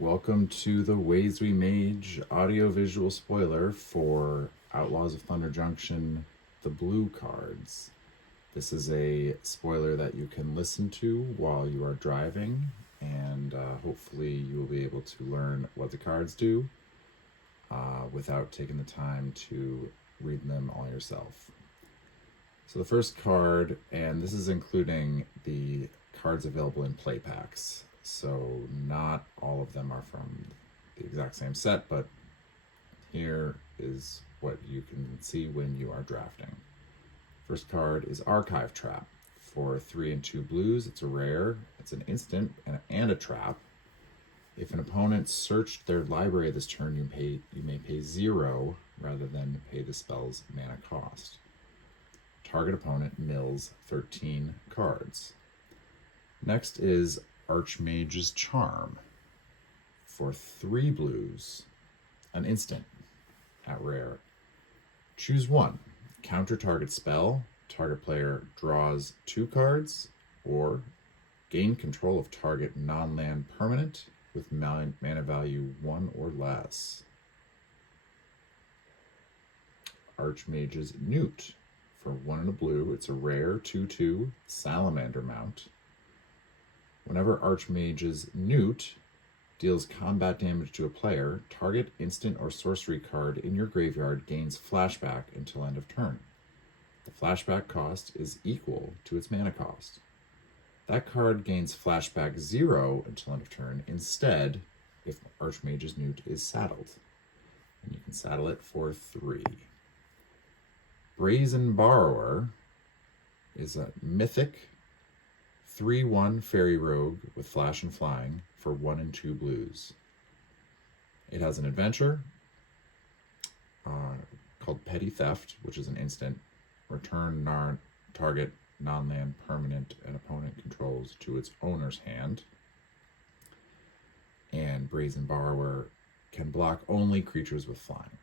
Welcome to the Ways We Mage audio-visual spoiler for Outlaws of Thunder Junction, the blue cards. This is a spoiler that you can listen to while you are driving, and hopefully you will be able to learn what the cards do without taking the time to read them all yourself. So the first card, and this is including the cards available in play packs. So not all of them are from the exact same set, but here is what you can see when you are drafting. First card is Archive Trap. For 3 and 2 blues, it's a rare, it's an instant, and a trap. If an opponent searched their library this turn, you may pay 0 rather than pay the spell's mana cost. Target opponent mills 13 cards. Next is Archmage's Charm. For 3 blues, an instant at rare. Choose one. Counter target spell. Target player draws 2 cards, or gain control of target non-land permanent with mana value 1 or less. Archmage's Newt. For 1 and a blue, it's a rare 2/2 salamander mount. Whenever Archmage's Newt deals combat damage to a player, target instant or sorcery card in your graveyard gains flashback until end of turn. The flashback cost is equal to its mana cost. That card gains flashback 0 until end of turn instead if Archmage's Newt is saddled. And you can saddle it for 3. Brazen Borrower is a mythic 3/1 fairy rogue with flash and flying for 1 and 2 blues. It has an adventure called Petty Theft, which is an instant. Return target non-land permanent an opponent controls to its owner's hand. And Brazen Borrower can block only creatures with flying.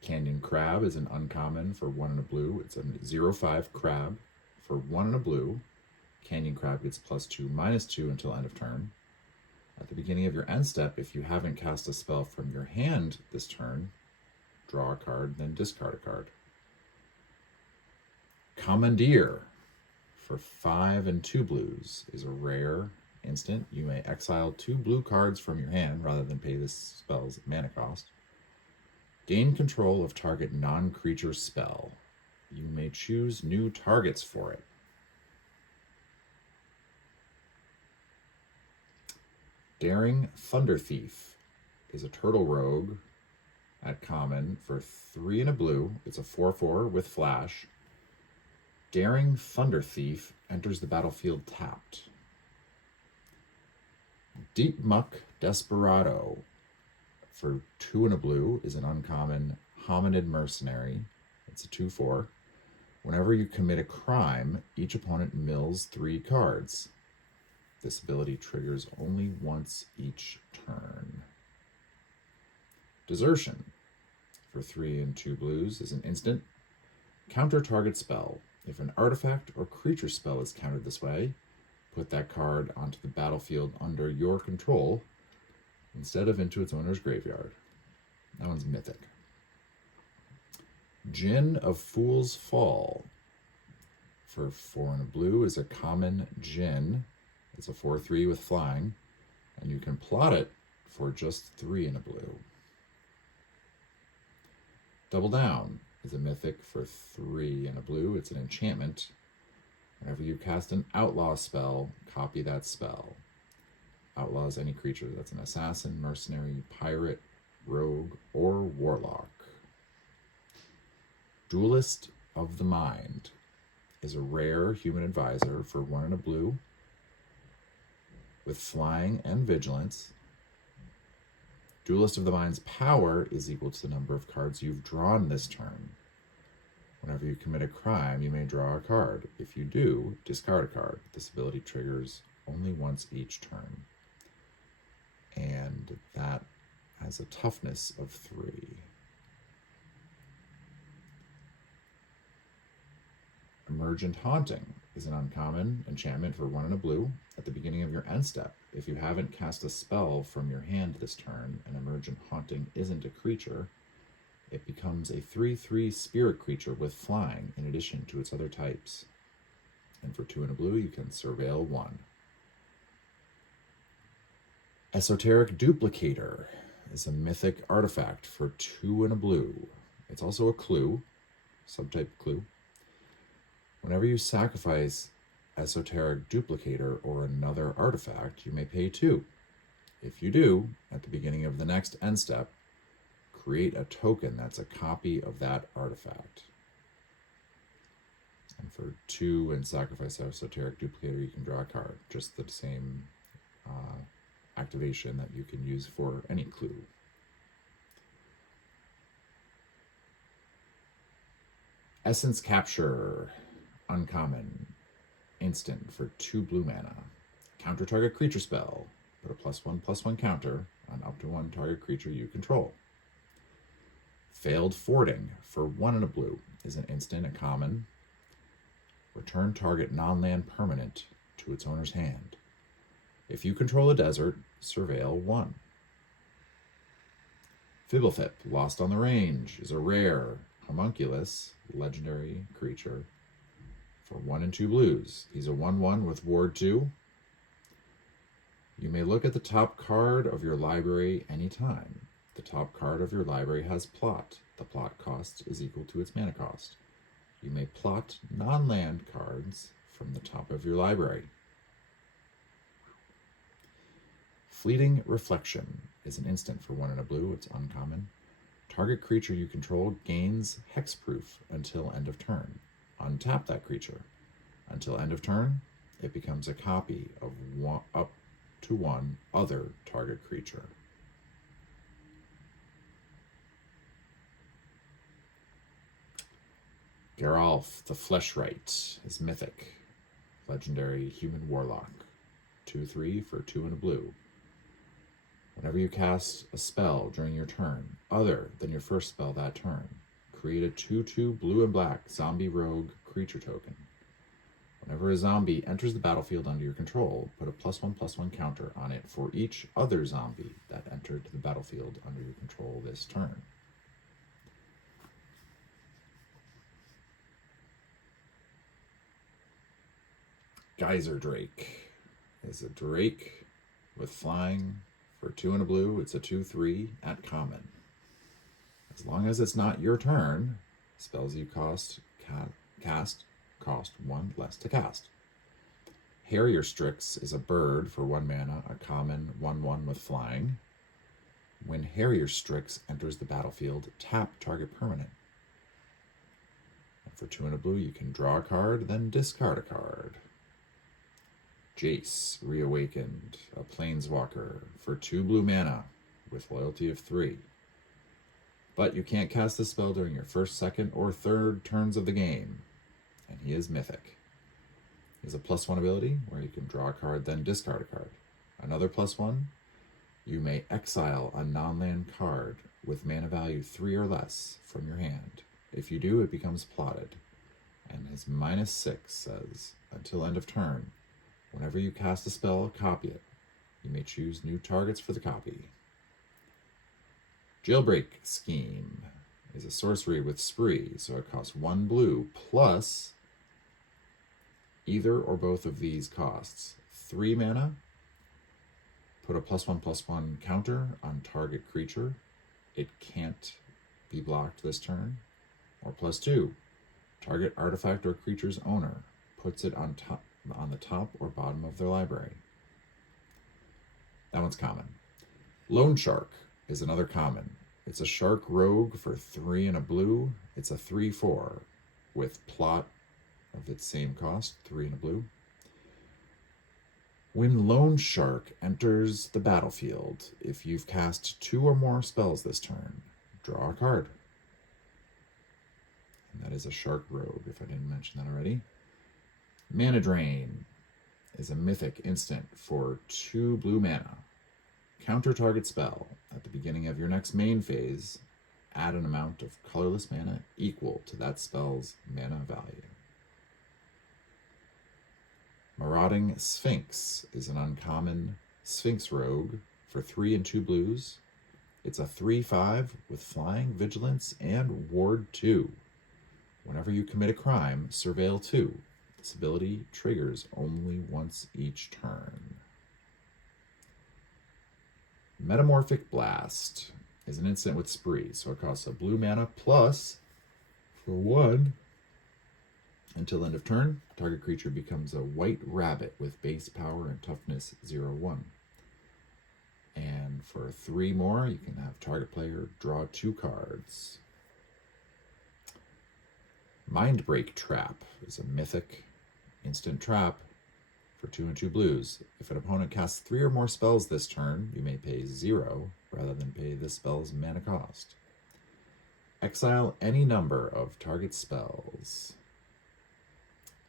Canyon Crab is an uncommon for 1 and a blue. It's a 0/5 crab for 1 and a blue. Canyon Crab gets +2/-2 until end of turn. At the beginning of your end step, if you haven't cast a spell from your hand this turn, draw a card, then discard a card. Commandeer for 5 and 2 blues is a rare instant. You may exile 2 blue cards from your hand rather than pay this spell's mana cost. Gain control of target non-creature spell. You may choose new targets for it. Daring Thunder Thief is a turtle rogue at common for 3 and a blue. It's a 4/4 with flash. Daring Thunder Thief enters the battlefield tapped. Deep Muck Desperado for 2 and a blue is an uncommon hominid mercenary. It's a 2/4. Whenever you commit a crime, each opponent mills 3 cards. This ability triggers only once each turn. Desertion for 3 and 2 blues is an instant. Counter target spell. If an artifact or creature spell is countered this way, put that card onto the battlefield under your control instead of into its owner's graveyard. That one's mythic. Djinn of Fool's Fall for 4 and a blue is a common djinn. It's a 4/3 with flying, and you can plot it for just 3 and a blue. Double Down is a mythic for 3 and a blue. It's an enchantment. Whenever you cast an outlaw spell, copy that spell. Outlaws any creature that's an assassin, mercenary, pirate, rogue, or warlock. Duelist of the Mind is a rare human advisor for 1 and a blue with flying and vigilance. Duelist of the Mind's power is equal to the number of cards you've drawn this turn. Whenever you commit a crime, you may draw a card. If you do, discard a card. This ability triggers only once each turn. And that has a toughness of 3. Emergent Haunting is an uncommon enchantment for 1 and a blue. At the beginning of your end step, if you haven't cast a spell from your hand this turn and Emergent Haunting isn't a creature, it becomes a 3/3 spirit creature with flying in addition to its other types. And for 2 and a blue, you can Surveil 1. Esoteric Duplicator is a mythic artifact for 2 and a blue. It's also a clue, subtype clue. Whenever you sacrifice Esoteric Duplicator or another artifact, you may pay 2. If you do, at the beginning of the next end step, create a token that's a copy of that artifact. And for 2 and sacrifice Esoteric Duplicator, you can draw a card. Just the same activation that you can use for any clue. Essence Capture, uncommon, instant for 2 blue mana. Counter target creature spell. Put a +1/+1 counter on up to 1 target creature you control. Failed Fording for 1 and a blue is an instant, a common. Return target non-land permanent to its owner's hand. If you control a desert, Surveil 1. Fibblethip, Lost on the Range, is a rare, homunculus, legendary creature for 1 and 2 blues. He's a 1/1 with Ward 2. You may look at the top card of your library anytime. The top card of your library has plot. The plot cost is equal to its mana cost. You may plot non-land cards from the top of your library. Fleeting Reflection is an instant for 1 and a blue. It's uncommon. Target creature you control gains hexproof until end of turn. Untap that creature. Until end of turn, it becomes a copy of up to 1 other target creature. Geralf the Fleshwright is mythic. Legendary human warlock. 2/3 for 2 and a blue. Whenever you cast a spell during your turn, other than your first spell that turn, create a 2/2 blue and black zombie rogue creature token. Whenever a zombie enters the battlefield under your control, put a +1/+1 counter on it for each other zombie that entered the battlefield under your control this turn. Geyser Drake is a drake with flying for 2 and a blue. It's a 2/3 at common. As long as it's not your turn, spells you cast cost 1 less to cast. Harrier Strix is a bird for 1 mana, a common 1/1 with flying. When Harrier Strix enters the battlefield, tap target permanent. And for 2 and a blue, you can draw a card, then discard a card. Jace Reawakened, a planeswalker for 2 blue mana with loyalty of 3. But you can't cast the spell during your first, second, or third turns of the game, and he is mythic. He has a +1 ability where you can draw a card, then discard a card. Another +1, you may exile a non-land card with mana value 3 or less from your hand. If you do, it becomes plotted. And his -6 says, until end of turn, whenever you cast a spell, copy it. You may choose new targets for the copy. Jailbreak Scheme is a sorcery with spree, so it costs 1 blue plus either or both of these costs. 3 mana, put a +1/+1 counter on target creature. It can't be blocked this turn. Or +2, target artifact or creature's owner puts it on the top or bottom of their library. That one's common. Loan Shark is another common. It's a shark rogue for 3 and a blue. It's a 3/4 with plot of its same cost, 3 and a blue. When Loan Shark enters the battlefield, if you've cast 2 or more spells this turn, draw a card. And that is a shark rogue, if I didn't mention that already. Mana Drain is a mythic instant for 2 blue mana. Counter target spell. At the beginning of your next main phase, add an amount of colorless mana equal to that spell's mana value. Marauding Sphinx is an uncommon Sphinx rogue for 3 and 2 blues. It's a 3/5 with flying, vigilance, and ward 2. Whenever you commit a crime, surveil 2. This ability triggers only once each turn. Metamorphic Blast is an instant with spree, so it costs a blue mana plus for 1. Until end of turn, target creature becomes a white rabbit with base power and toughness 0/1. And for 3 more, you can have target player draw 2 cards. Mindbreak Trap is a mythic instant trap for 2 and 2 blues. If an opponent casts 3 or more spells this turn, you may pay 0 rather than pay this spell's mana cost. Exile any number of target spells.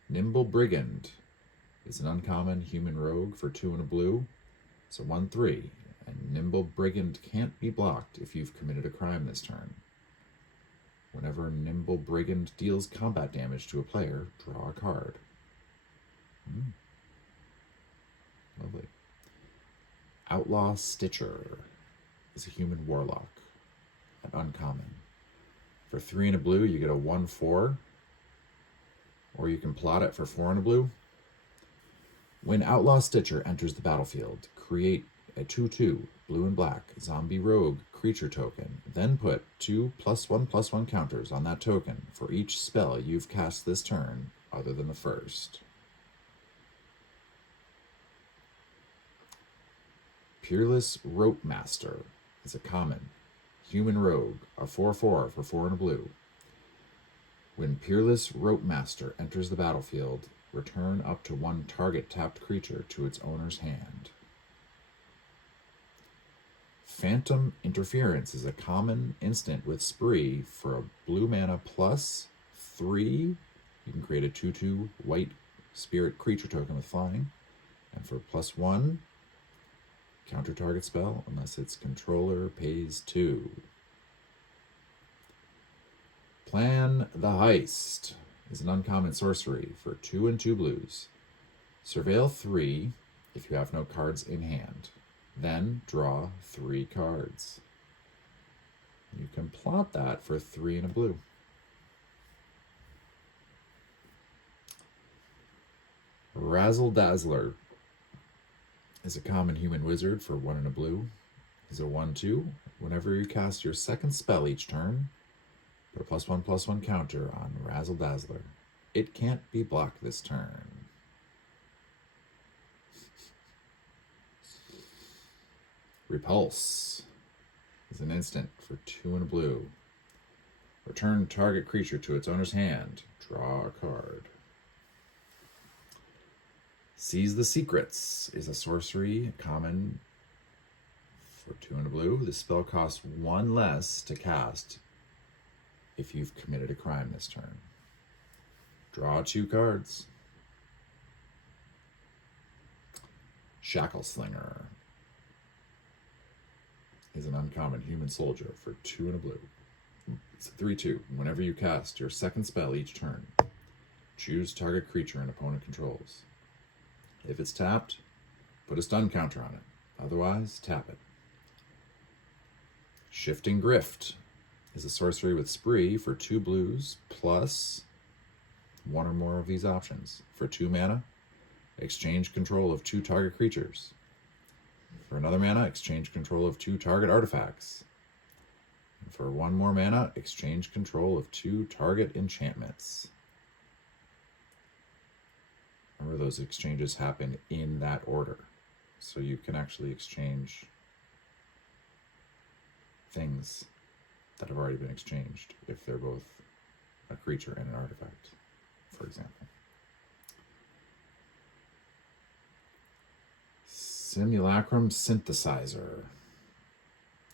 Nimble Brigand is an uncommon human rogue for 2 and a blue. It's a 1/3, and Nimble Brigand can't be blocked if you've committed a crime this turn. Whenever Nimble Brigand deals combat damage to a player, draw a card. Lovely. Outlaw Stitcher is a human warlock, an uncommon. For 3 and a blue, you get a 1/4, or you can plot it for 4 and a blue. When Outlaw Stitcher enters the battlefield, create a 2/2 blue and black zombie rogue creature token, then put 2 +1/+1 counters on that token for each spell you've cast this turn other than the first. Peerless Rope Master is a common human rogue, a 4/4 for 4 and a blue. When Peerless Rope Master enters the battlefield, return up to 1 target tapped creature to its owner's hand. Phantom Interference is a common instant with spree for a blue mana plus 3. You can create a 2/2 white spirit creature token with flying. And for +1, counter target spell unless its controller pays 2. Plan the Heist is an uncommon sorcery for 2 and 2 blues. Surveil 3 if you have no cards in hand. Then draw 3 cards. You can plot that for 3 and a blue. Razzle Dazzler is a common human wizard for 1 and a blue. He's a 1/2. Whenever you cast your second spell each turn, put a +1/+1 counter on Razzle Dazzler. It can't be blocked this turn. Repulse is an instant for 2 and a blue. Return target creature to its owner's hand. Draw a card. Seize the Secrets is a sorcery common for 2 and a blue. The spell costs 1 less to cast if you've committed a crime this turn. Draw 2 cards. Shackle Slinger is an uncommon human soldier for 2 and a blue. It's a 3/2. Whenever you cast your second spell each turn, choose target creature an opponent controls. If it's tapped, put a stun counter on it. Otherwise, tap it. Shifting Grift is a sorcery with spree for 2 blues plus 1 or more of these options. For 2 mana, exchange control of 2 target creatures. For another mana, exchange control of 2 target artifacts. And for 1 more mana, exchange control of 2 target enchantments. Remember, those exchanges happen in that order. So you can actually exchange things that have already been exchanged if they're both a creature and an artifact, for example. Simulacrum Synthesizer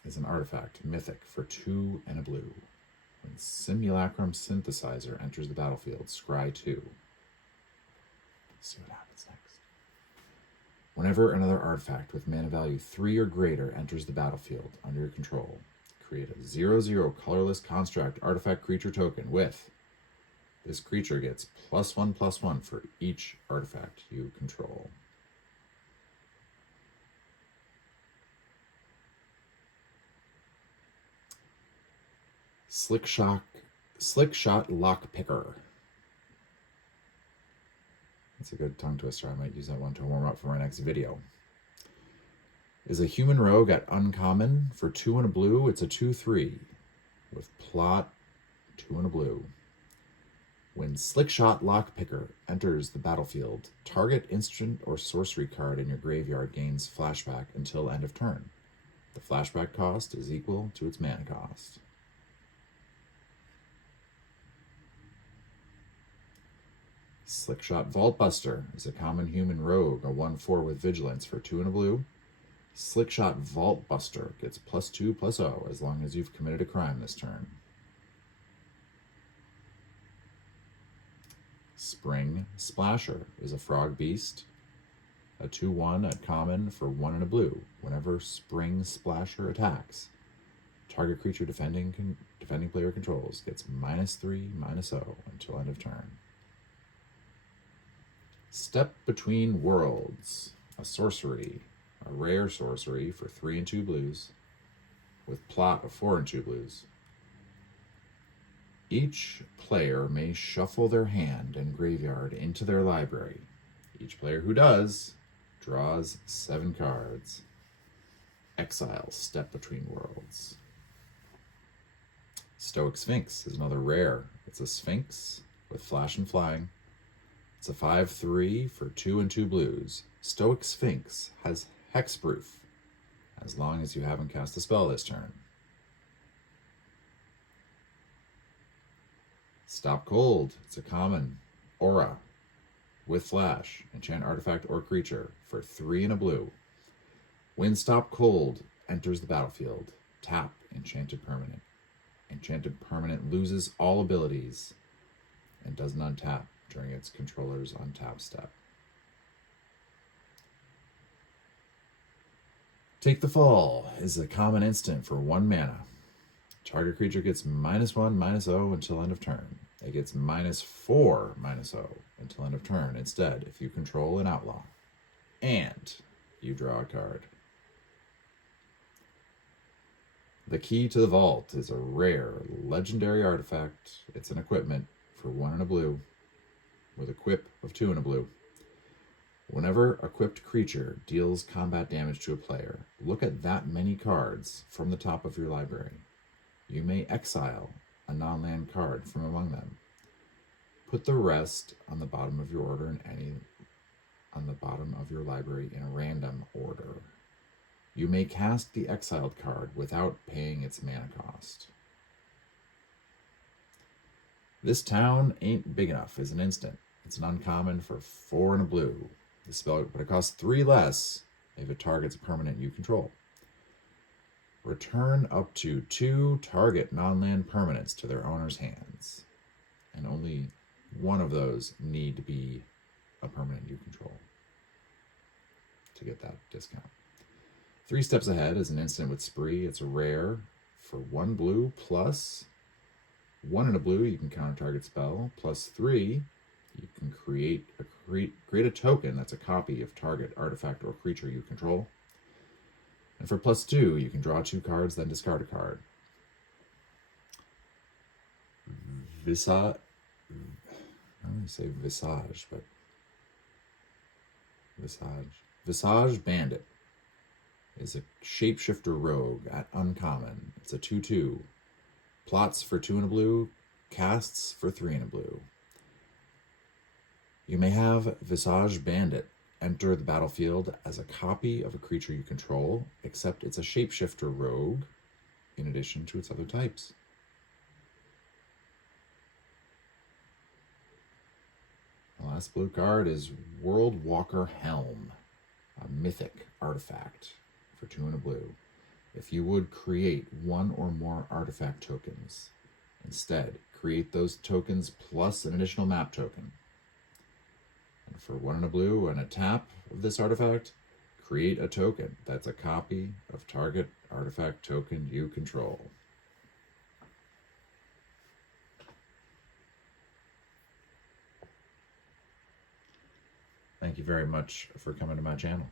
is an artifact, mythic, for 2 and a blue. When Simulacrum Synthesizer enters the battlefield, scry 2. Let's see what happens next. Whenever another artifact with mana value 3 or greater enters the battlefield under your control, create a 0/0 colorless construct artifact creature token with This creature gets +1/+1 for each artifact you control. Slick Shot Lockpicker. That's a good tongue twister. I might use that one to warm up for my next video. Is a human rogue at uncommon for 2 and a blue. It's a 2/3 with plot 2 and a blue. When Slickshot Lockpicker enters the battlefield, target instant or sorcery card in your graveyard gains flashback until end of turn. The flashback cost is equal to its mana cost. Slickshot Vaultbuster is a common human rogue, a 1/4 with vigilance for 2 and a blue. Slickshot Vaultbuster gets +2/+0 as long as you've committed a crime this turn. Spring Splasher is a frog beast, a 2/1 at common for 1 and a blue. Whenever Spring Splasher attacks, target creature defending player controls gets -3/-0 until end of turn. Step Between Worlds, a sorcery, a rare sorcery for 3 and 2 blues, with plot of 4 and 2 blues. Each player may shuffle their hand and graveyard into their library. Each player who does draws 7 cards. Exile Step Between Worlds. Stoic Sphinx is another rare. It's a Sphinx with flash and flying. It's a 5/3 for 2 and 2 blues. Stoic Sphinx has hexproof as long as you haven't cast a spell this turn. Stop Cold. It's a common aura with flash. Enchant artifact or creature for 3 and a blue. When Stop Cold enters the battlefield, tap enchanted permanent. Enchanted permanent loses all abilities and doesn't untap during its controller's untap step. Take the Fall is a common instant for 1 mana. Target creature gets -1/-0 until end of turn. It gets -4/-0 until end of turn instead if you control an outlaw. And you draw a card. The Key to the Vault is a rare legendary artifact. It's an equipment for 1 and a blue with equip of 2 and a blue. Whenever equipped creature deals combat damage to a player, look at that many cards from the top of your library. You may exile a non-land card from among them. Put the rest on the bottom of your order on the bottom of your library in a random order. You may cast the exiled card without paying its mana cost. This Town Ain't Big Enough is an instant. It's an uncommon for 4 and a blue. The spell, but it costs 3 less if it targets a permanent you control. Return up to 2 target non-land permanents to their owner's hands. And only one of those need to be a permanent you control to get that discount. 3 Steps Ahead is an instant with Spree. It's a rare for 1 blue plus 1 and a blue. You can counter target spell. +3. You can create a token that's a copy of target artifact or creature you control. And for +2, you can draw 2 cards, then discard a card. I don't really say Visage, but Visage Bandit is a shapeshifter rogue at uncommon. It's a 2/2. Plots for 2 and a blue, casts for 3 and a blue. You may have Visage Bandit enter the battlefield as a copy of a creature you control, except it's a shapeshifter rogue in addition to its other types. The last blue card is World Walker Helm, a mythic artifact for 2 and a blue. If you would create 1 or more artifact tokens, instead create those tokens plus an additional map token. And for 1 and a blue and a tap of this artifact, create a token that's a copy of target artifact token you control. Thank you very much for coming to my channel.